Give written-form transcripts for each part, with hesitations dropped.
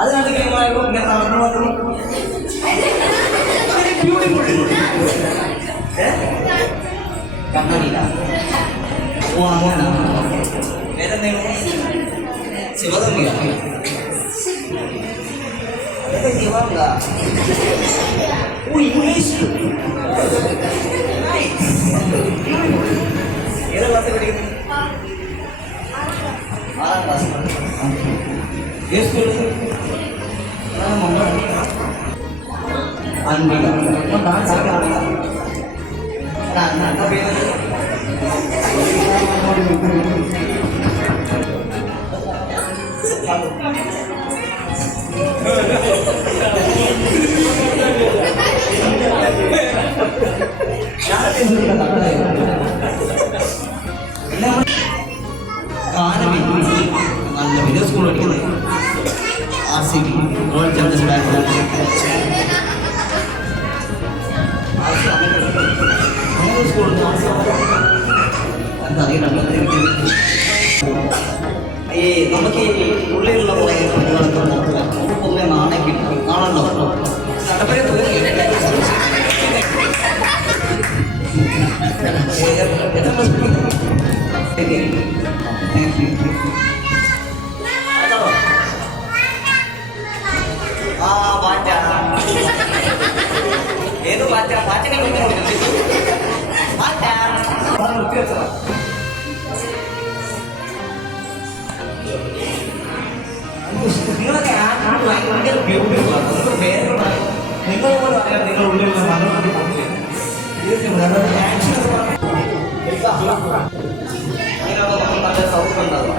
അത് കണ്ടിട്ട് ഇങ്ങനെ നടന്നു വന്നു ബ്യൂട്ടിഫുൾ കണ്ണടിയില്ല. ഓ അങ്ങനെ വേറെന്തെങ്കിലും ശിവഗംഗ അതൊക്കെ ശിവഗംഗ. ഓ ഇംഗ്ലീഷ് ഏത് ക്ലാസ്സിൽ പഠിക്കുന്നു? 6ാം ക്ലാസ്. ഏത് സ്കൂളിൽ? നല്ല വലിയ സ്കൂൾ പഠിക്കുന്നത് RCB റോയൽ ചാലഞ്ചേഴ്സ് ബാംഗ്ലൂർ. സ്കൂളുണ്ട് അതറിയില്ല. ഈ നമുക്ക് ഈ ഉള്ളിലുള്ള കുറേ കുട്ടികളൊക്കെ നോക്കുക. നമുക്ക് പൊതുവെ നാണയക്കില്ല. നാണുണ്ടോ? നടപ്പരെ ഏത് പാറ്റ പാറ്റനെ നിങ്ങളൊക്കെ ഭയങ്കര ബ്യൂട്ടിഫുൾ ആണ്. നിങ്ങൾ പേര് നിങ്ങൾ പോലും അറിയാം നിങ്ങളുടെ ഉള്ളിലുള്ള മനോഹരി നല്ല സൗകര്യം ഉണ്ടാകും.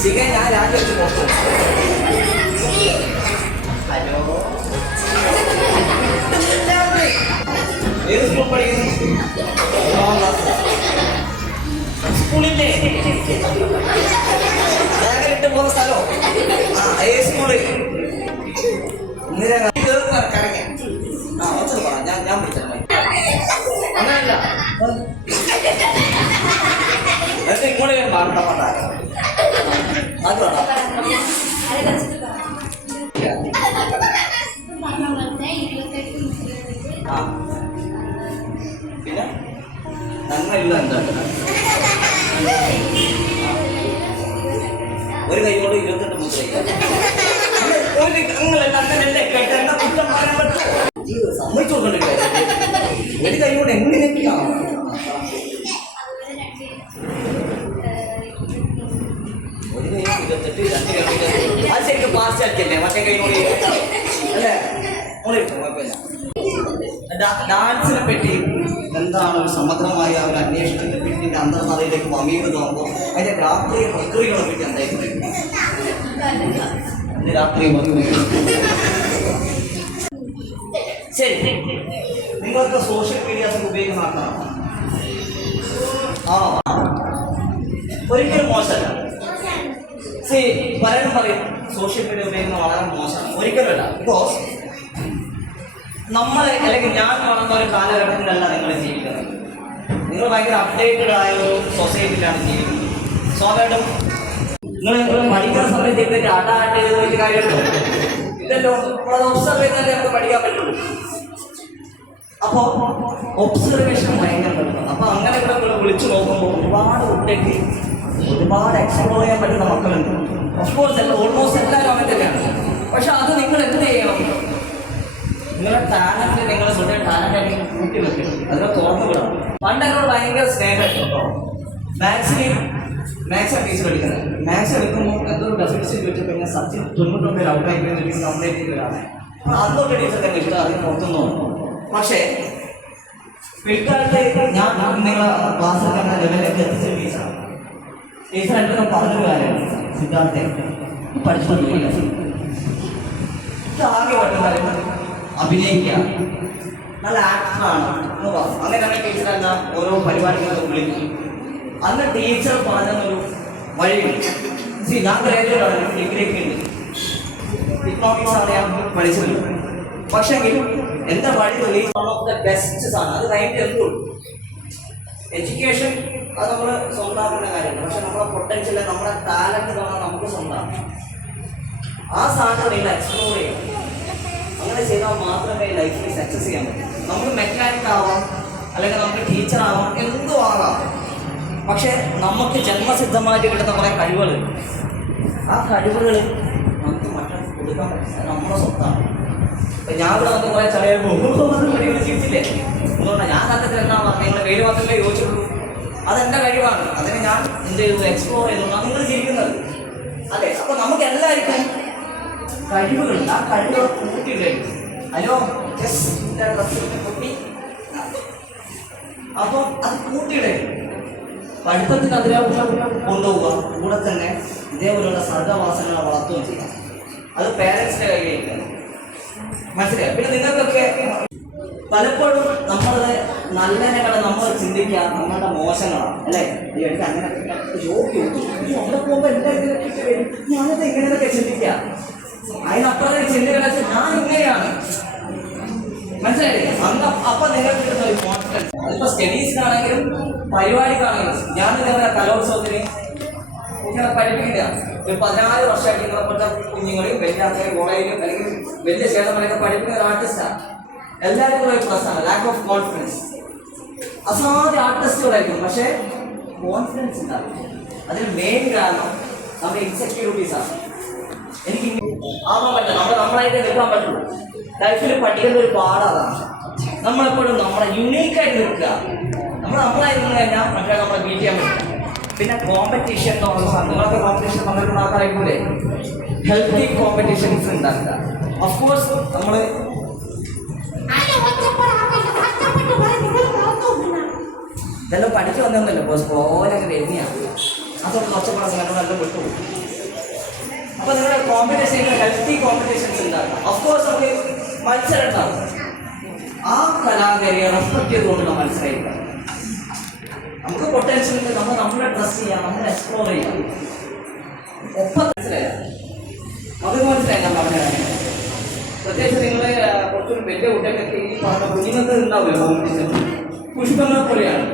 ചിക്കൻ ഞാൻ രാത്രി വെച്ച് നോക്കും. ഹലോ ഏത് സ്കൂൾ പഠിക്കുന്നു? സ്കൂളിന്റെ ബാഗിലിട്ട് പോകുന്ന സ്ഥലോ? ഏത് സ്കൂള്? കറങ്ങി ഞാൻ പിടിച്ചാൽ അങ്ങനല്ല ഇങ്ങോട്ട് പാട്ടാ അത് വേണം. പിന്നെ ഞങ്ങളില്ല എന്താണ് ഒരു കൈ കൊണ്ട് 28 മുദ്ര സമ്മതിച്ചു കൊടുക്കണ്ടേ? ഒരു കൈ കൊണ്ട് എങ്ങനെയൊക്കെയാണ് ഒരു കൈ 28 2 കൈ അത് ശരിക്കും പാസ് അടിച്ചല്ലേ മറ്റേ കൈ കൊണ്ട് അല്ലേ? കുഴപ്പമില്ല. ഡാൻസിനെ പറ്റി എന്താണ് ഒരു സമഗ്രമായ ഒരു അന്വേഷണത്തെ പറ്റി അന്തർമതയിലേക്ക് സമീപമാകുമ്പോൾ അതിൻ്റെ രാത്രി പ്രക്രിയകളെ പറ്റി എന്തായിരുന്നു? രാത്രി ശരി, നിങ്ങൾക്ക് സോഷ്യൽ മീഡിയാസ് ഉപയോഗിക്കുന്ന ആൾക്കാരാണ്. ഒരിക്കലും മോശമല്ല. പലരും പറയും സോഷ്യൽ മീഡിയ ഉപയോഗിക്കുന്നത് വളരെ മോശമാണ്. ഒരിക്കലുമല്ല. ബിക്കോസ് നമ്മൾ അല്ലെങ്കിൽ ഞാൻ വളർന്ന ഒരു കാലഘട്ടത്തിലല്ല നിങ്ങൾ ജീവിക്കുന്നത്. നിങ്ങൾ ഭയങ്കര അപ്ഡേറ്റഡ് ആയ ഒരു സൊസൈറ്റിയിലാണ് ജീവിക്കുന്നത്. സ്വാഭാവികം നിങ്ങൾ പഠിക്കുന്ന സമയത്ത് ഇതിൻ്റെ അടാട്ട് ചെയ്ത് കാര്യമുണ്ടോ? ഇതല്ലോ നമ്മളത് ഒബ്സർവ് ചെയ്താലേ നമുക്ക് പഠിക്കാൻ പറ്റുള്ളൂ. അപ്പോൾ ഒബ്സർവേഷൻ ഭയങ്കര പറ്റും. അപ്പോൾ അങ്ങനെ ഇവിടെ നിങ്ങൾ വിളിച്ചു നോക്കുമ്പോൾ ഒരുപാട് കുട്ടിക്ക് ഒരുപാട് എക്സ്പ്ലോർ ചെയ്യാൻ പറ്റുന്ന മക്കളുണ്ട്. ഓഫ്കോഴ്സ് അല്ല, ഓൾമോസ്റ്റ് എല്ലാവരും അങ്ങനെ തന്നെയാണ്. പക്ഷെ അത് നിങ്ങൾ എന്ത് ചെയ്യണം? നിങ്ങളുടെ ടാലന്റ് നിങ്ങൾ സ്വന്തം ടാലന്റ് കൂട്ടി വെക്കണം. അതിനെ തുറന്നു വിടണം. പണ്ട് എന്നോട് ഭയങ്കര സ്നേഹമായിരുന്നു കേട്ടോ. മാത്സ് ടീച്ചർ പഠിക്കുന്നത്. മാത്സ് എടുക്കുമ്പോൾ എന്തോ ഡെഫിനിഷൻ ചോദിച്ചു കഴിഞ്ഞാൽ സത്യം 99 ഔട്ടായി കഴിഞ്ഞിട്ട് കംപ്ലൈൻറ്റ് ചെയ്തതാണ്. അന്നൊക്കെ ടീച്ചർ തന്നെ ഇഷ്ടം അതിന് പുറത്തുനിന്ന് വന്നു. പക്ഷേ പിൽക്കാലത്ത് ഞാൻ നിങ്ങളെ ക്ലാസ്സിൽ തന്നെ ലെവലിലേക്ക് എത്തിച്ച ടീച്ചർ എൻ്റെ പറഞ്ഞൊരു കാര്യമാണ്, സിദ്ധാർത്ഥ പഠിച്ചുകൊണ്ടിരിക്കില്ല, ആകെ പറ്റുന്ന കാര്യം അഭിനയിക്കുക, നല്ല ആക്ടറാണ് എന്ന് പറഞ്ഞു. അങ്ങനെയാണ് ടീച്ചർ എന്താ ഓരോ പരിപാടികളൊക്കെ വിളിക്കും. അന്ന് ടീച്ചർ പറഞ്ഞൊരു വഴിയുണ്ട്. ഞാൻ ഡിഗ്രിയൊക്കെ ഉണ്ട്, ഇക്കണോമിക്സ് അറിയാൻ പഠിച്ചിട്ടുണ്ട്. പക്ഷെങ്കിൽ എൻ്റെ വഴി തെളിയിച്ച വൺ ഓഫ് ദ ബെസ്റ്റ് സാധനം. അത് കഴിഞ്ഞിട്ട് എന്തുള്ളൂ. എഡ്യൂക്കേഷൻ അത് നമ്മൾ സ്വന്തമാക്കുന്ന കാര്യമാണ്. പക്ഷെ നമ്മളെ പൊട്ടൻഷ്യൽ, നമ്മുടെ ടാലൻറ്റ് കാണാൻ നമുക്ക് സ്വന്തമാണ്. ആ സാധനം നിങ്ങൾ എക്സ്പ്ലോർ ചെയ്യണം. അങ്ങനെ ചെയ്താൽ മാത്രമേ ലൈഫിൽ സക്സസ് ചെയ്യാൻ പറ്റൂ. നമുക്ക് മെക്കാനിക് ആവാം, അല്ലെങ്കിൽ നമുക്ക് ടീച്ചർ ആവാം, എന്തും ആകാം. പക്ഷേ നമുക്ക് ജന്മസിദ്ധമായിട്ട് കിട്ടുന്ന കുറേ കഴിവുകളുണ്ട്. ആ കഴിവുകൾ നമുക്ക് മറ്റൊരു കൊടുക്കാൻ പറ്റില്ല. അത് നമ്മുടെ സ്വത്താണ്. അപ്പം ഞാൻ ഇവിടെ വന്ന് കുറേ ചെറിയ ചിരിച്ചില്ലേ അതുകൊണ്ടാണ് ഞാൻ സത്യത്തിൽ എന്താ പറഞ്ഞത്, നിങ്ങളുടെ പേര് മാത്രമേ യോജിച്ചുള്ളൂ. അതെൻ്റെ കഴിവാണ്. അതിനെ ഞാൻ എന്ത് ചെയ്തു, എക്സ്പ്ലോർ ചെയ്തുകൊണ്ടാണ് നിങ്ങൾ ജീവിക്കുന്നത്. അതെ, അപ്പോൾ നമുക്ക് എല്ലാവർക്കും കഴിവുകളുണ്ട്. ആ കഴിവുകൾ കൂട്ടിയിട്ടായിരിക്കും. ഹലോ പൊട്ടി, അപ്പം അത് കൂട്ടിയിടായിരിക്കും. പഠിത്തത്തിന് അതിനെ കൊണ്ടുപോവുക, കൂടെ തന്നെ ഇതേപോലെയുള്ള സർഗവാസനകൾ വളർത്തുകയും ചെയ്യാം. അത് പേരൻസിൻ്റെ കയ്യിലേക്ക് മനസ്സിലായി. പിന്നെ നിങ്ങൾക്കൊക്കെ പലപ്പോഴും നമ്മളത് നല്ലതിനെക്കാളും നമ്മൾ ചിന്തിക്കുക നമ്മളുടെ മോശങ്ങളാണ് അല്ലേ. എനിക്ക് അങ്ങനെ അവിടെ പോകുമ്പോൾ എല്ലാവരും ഞാനത് ഇങ്ങനെയൊക്കെ ചിന്തിക്കുക. അതിനപ്പുറത്തെ ചിന്തകളൊക്കെ ഞാൻ ഇങ്ങനെയാണ്, മനസ്സിലായില്ലേ. അപ്പം നിങ്ങൾക്ക് കിട്ടുന്ന ഒരു കോൺഫിഡൻസ്. അതിപ്പോൾ സ്റ്റഡീസിനാണെങ്കിലും പരിപാടിക്കാണെങ്കിലും. ഞാൻ നിങ്ങളുടെ കലോത്സവത്തിന് ഇങ്ങനെ പഠിപ്പിക്കില്ല. ഒരു 14 വർഷമായിട്ട് നിങ്ങളെപ്പെട്ട കുഞ്ഞുങ്ങളെയും വലിയ ആൾക്കാർ കോളേജിലും അല്ലെങ്കിൽ വലിയ ചേട്ടന്മാരൊക്കെ പഠിപ്പിക്കുന്ന ഒരു ആർട്ടിസ്റ്റാണ്. എല്ലാവർക്കും ഒരു പ്രശ്നമാണ് ലാക്ക് ഓഫ് കോൺഫിഡൻസ്. അസാധ്യ ആർട്ടിസ്റ്റുകളായിരിക്കും, പക്ഷേ കോൺഫിഡൻസ് ഉണ്ടാവും. അതിന് മെയിൻ കാരണം നമ്മുടെ ഇൻസെക്യൂരിറ്റീസാണ്. എനിക്ക് ആവാൻ പറ്റില്ല, നമ്മളായിട്ട് നിൽക്കാൻ പറ്റുള്ളൂ. ലൈഫിൽ പഠിക്കുന്ന ഒരു പാടാണ്. നമ്മളെപ്പോഴും നമ്മളെ യുണീക്കായിട്ട് നിൽക്കുക. നമ്മളായി നിന്ന് കഴിഞ്ഞാൽ മറ്റേ നമ്മളെ ബീറ്റ് ചെയ്യാൻ പറ്റില്ല. പിന്നെ കോമ്പറ്റീഷൻ എന്ന് പറയുന്ന സാധനം, നിങ്ങളൊക്കെ കോമ്പറ്റീഷൻ പങ്കെടുക്കുന്ന ആൾക്കാരായിക്കൂടെ. ഹെൽത്തി കോമ്പറ്റീഷൻസ് ഉണ്ടാക്കുക. ഓഫ്കോഴ്സ് നമ്മൾ ഇതെല്ലാം പഠിച്ചു വന്നൊന്നുമല്ല, പോലൊക്കെ വരുന്നതാണ്. അതൊക്കെ ഒച്ചപ്പെടാൻ സമയത്ത് നല്ല വിട്ടുപോകും. അപ്പോൾ നിങ്ങളുടെ കോമ്പറ്റീഷൻ ഹെൽത്തി കോമ്പറ്റീഷൻസ് ഉണ്ടാക്കുക. ഓഫ്കോഴ്സ് നമുക്ക് മത്സരം ഉണ്ടാകും. ആ കലാകാരിയെ റെസ്പെക്ട് ചെയ്തുകൊണ്ടുള്ള മത്സരമായിരിക്കും. നമുക്ക് പൊട്ടൻഷ്യൽ ഉണ്ട്, നമ്മളെ ഡ്രസ് ചെയ്യാം, നമ്മളെ എക്സ്പ്ലോർ ചെയ്യാം. ഒപ്പം മനസ്സിലായ അത് മനസ്സിലായി ഞാൻ പറഞ്ഞ കാര്യം. പ്രത്യേകിച്ച് നിങ്ങൾ കുറച്ചൊരു വലിയ കുട്ടികൾക്ക് ഈ പറഞ്ഞ കുഞ്ഞുങ്ങൾക്ക് ഉണ്ടാവില്ല കോമ്പറ്റീഷൻ. പുഷ്പങ്ങളെ പോലെയാണ്.